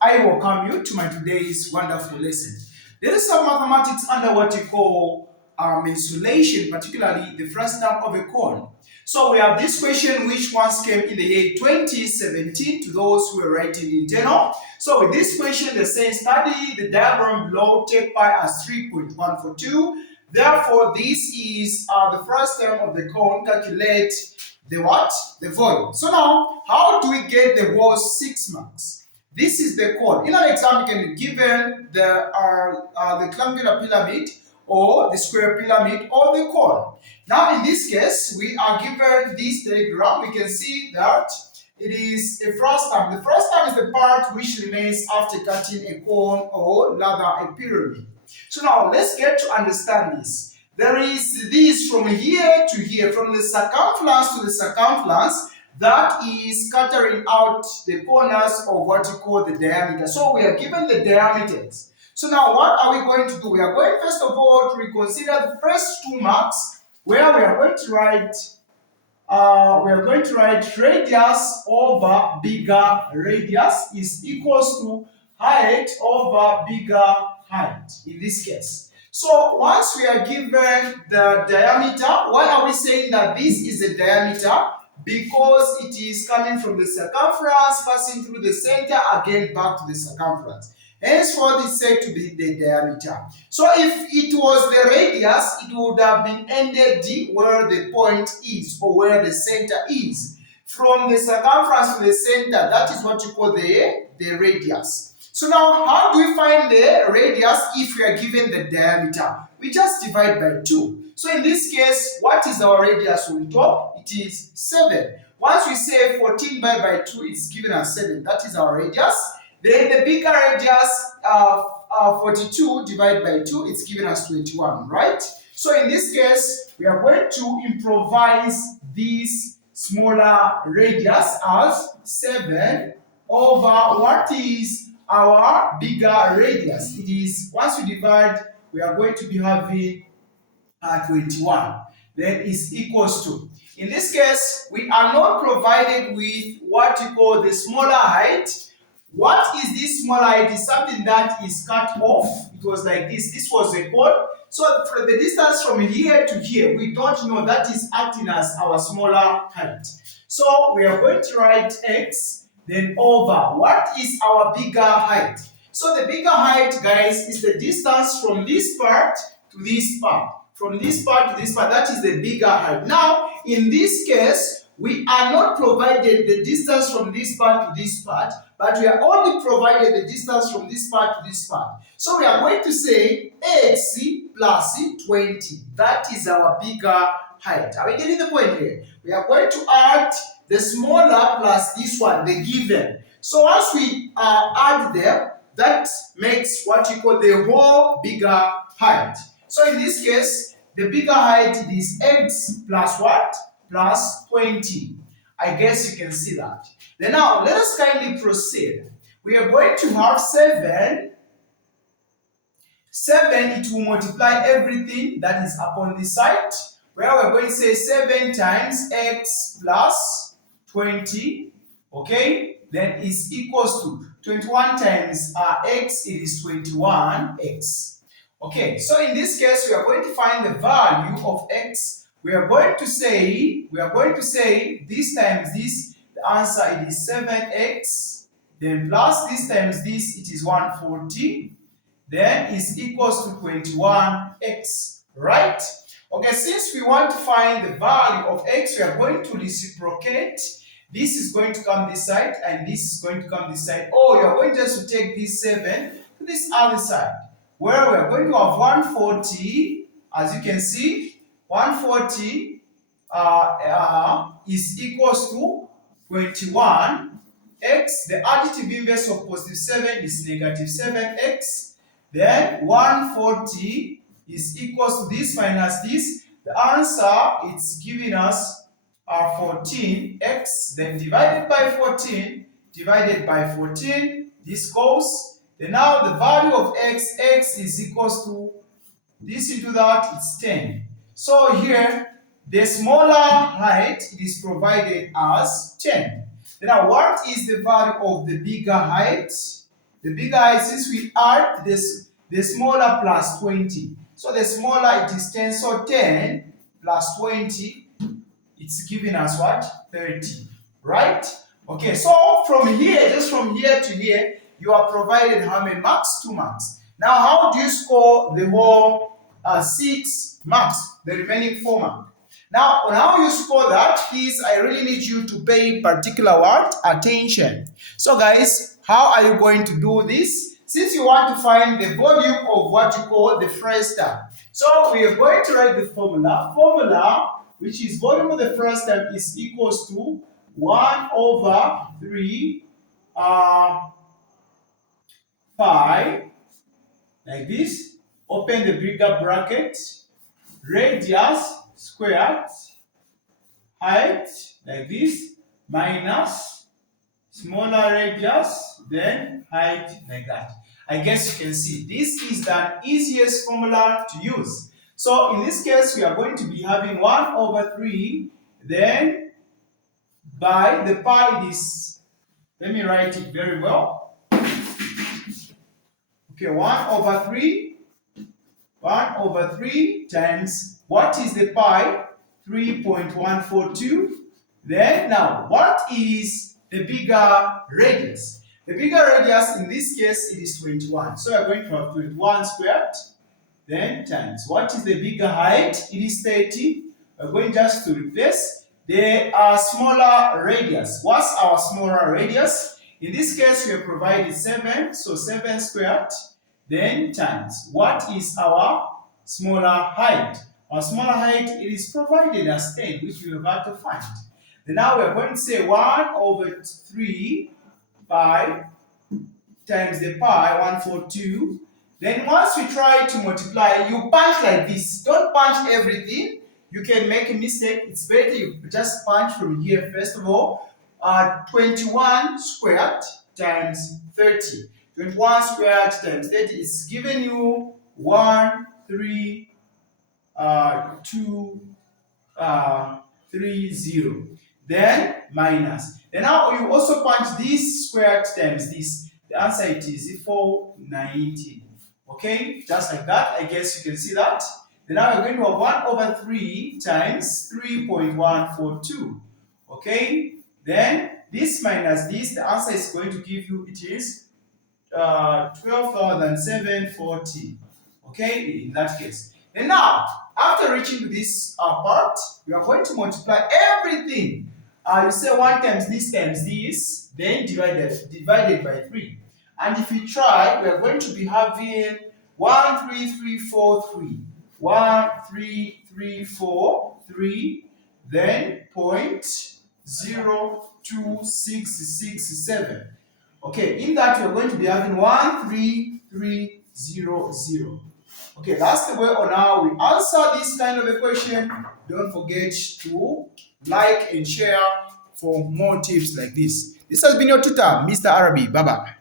I welcome you to my today's wonderful lesson. There is some mathematics under what you call mensuration, particularly the first term of a cone. So we have this question which once came in the year 2017 to those who were writing internal. So with this question, they're saying study the diagram below, take pi as 3.142. Therefore, this is the first term of the cone. Calculate the what? The volume. So now, how do we get the whole 6 marks? This is the cone. In an exam, you can be given the triangular pyramid or the square pyramid or the cone. Now, in this case, we are given this diagram. We can see that it is a first term. The first term is the part which remains after cutting a cone or rather a pyramid. So now, let's get to understand this. There is this from here to here, from the circumference to the circumference, that is scattering out the corners of what you call the diameter. So we are given the diameters. So now what are we going to do? We are going first of all to reconsider the first 2 marks where we are going to write radius over bigger radius is equals to height over bigger height in this case. So once we are given the diameter, why are we saying that this is the diameter? Because it is coming from the circumference, passing through the center, again back to the circumference. Henceforth, it's said to be the diameter. So if it was the radius, it would have been ended where the point is or where the center is. From the circumference to the center, that is what you call the radius. So now, how do we find the radius if we are given the diameter? We just divide by 2. So in this case, what is our radius on top? It is 7. Once we say 14 by 2, it's given us 7. That is our radius. Then the bigger radius, 42 divided by 2, it's given us 21, right? So in this case, we are going to improvise this smaller radius as 7 over what is our bigger radius. It is, once we divide, we are going to be having 21. Then is equals to. In this case, we are not provided with what you call the smaller height. What is this smaller height? Is something that is cut off. It was like this. This was a cone. So for the distance from here to here, we don't know, that is acting as our smaller height. So we are going to write x then over what is our bigger height. So the bigger height, guys, is the distance from this part to this part. From this part to this part, that is the bigger height. Now, in this case, we are not provided the distance from this part to this part, but we are only provided the distance from this part to this part. So we are going to say x plus 20. That is our bigger height. Are we getting the point here? We are going to add the smaller plus this one, the given. So once we add them, that makes what you call the whole bigger height. So in this case, the bigger height is x plus what? Plus 20. I guess you can see that. Then now, let us kindly proceed. We are going to have 7. 7, it will multiply everything that is upon this side, where we're going to say 7 times x plus 20, okay, then is equals to 21 times x, it is 21x. Okay, so in this case, we are going to find the value of x. We are going to say this times this, the answer it is 7x, then plus this times this, it is 140, then is equals to 21x, right? Okay, since we want to find the value of x, we are going to reciprocate. This is going to come this side, and this is going to come this side. Or you are going just to take this 7 to this other side, where we are going to have 140, as you can see, 140 is equals to 21x. The additive inverse of positive 7 is negative 7x. Then 140 is equals to this minus this. The answer it's giving us 14x. Then divided by 14, this goes. Then now the value of x is equals to this into that, it's 10. So here, the smaller height is provided as 10. Now, what is the value of the bigger height? The bigger height, since we add this, the smaller plus 20. So the smaller it is 10, so 10 plus 20, it's giving us what? 30, right? Okay, so from here, just from here to here, you are provided how many marks? 2 marks. Now, how do you score the whole 6 marks, the remaining 4 marks? Now, on how you score that, please, I really need you to pay particular what? Attention. So, guys, how are you going to do this? Since you want to find the volume of what you call the first term. So, we are going to write the formula. Formula, which is volume of the first term, is equals to 1 over 3 pi, like this. Open the bigger bracket, radius squared, height, like this, minus smaller radius, then height, like that. I guess you can see this is the easiest formula to use. So in this case, we are going to be having 1 over 3, then by the pi it is, let me write it very well. Okay, 1 over 3 times, what is the pi? 3.142. Then now, what is the bigger radius? The bigger radius in this case it is 21. So we are going to have 21 squared, then times. What is the bigger height? It is 30. We're going just to replace the smaller radius. What's our smaller radius? In this case, we have provided 7, so 7 squared, then times. What is our smaller height? Our smaller height, it is provided as 10, which we have got to find. Then now we are going to say 1 over 3 pi times the pi, 142. Then once we try to multiply, you punch like this. Don't punch everything. You can make a mistake. It's better you just punch from here first of all. 21 squared times 30. 21 squared times 30 is giving you 1, 3, 2, 3, 0. Then minus. Then now you also punch this squared times this. The answer it is 490. Okay, just like that. I guess you can see that. Then now we're going to have 1 over 3 times 3.142. Okay, then this minus this, the answer is going to give you, it is 12,740. Okay, in that case. And now, after reaching to this part, we are going to multiply everything. You say 1 times this, then divided by 3. And if you try, we are going to be having 1, 3, 3, 4, 3. 1, 3, 3, 4, 3, then 0.02667. Okay, in that we're going to be having 13300. Okay, that's the way on how we answer this kind of equation. Don't forget to like and share for more tips like this. This has been your tutor, Mr. Arabi. Bye bye.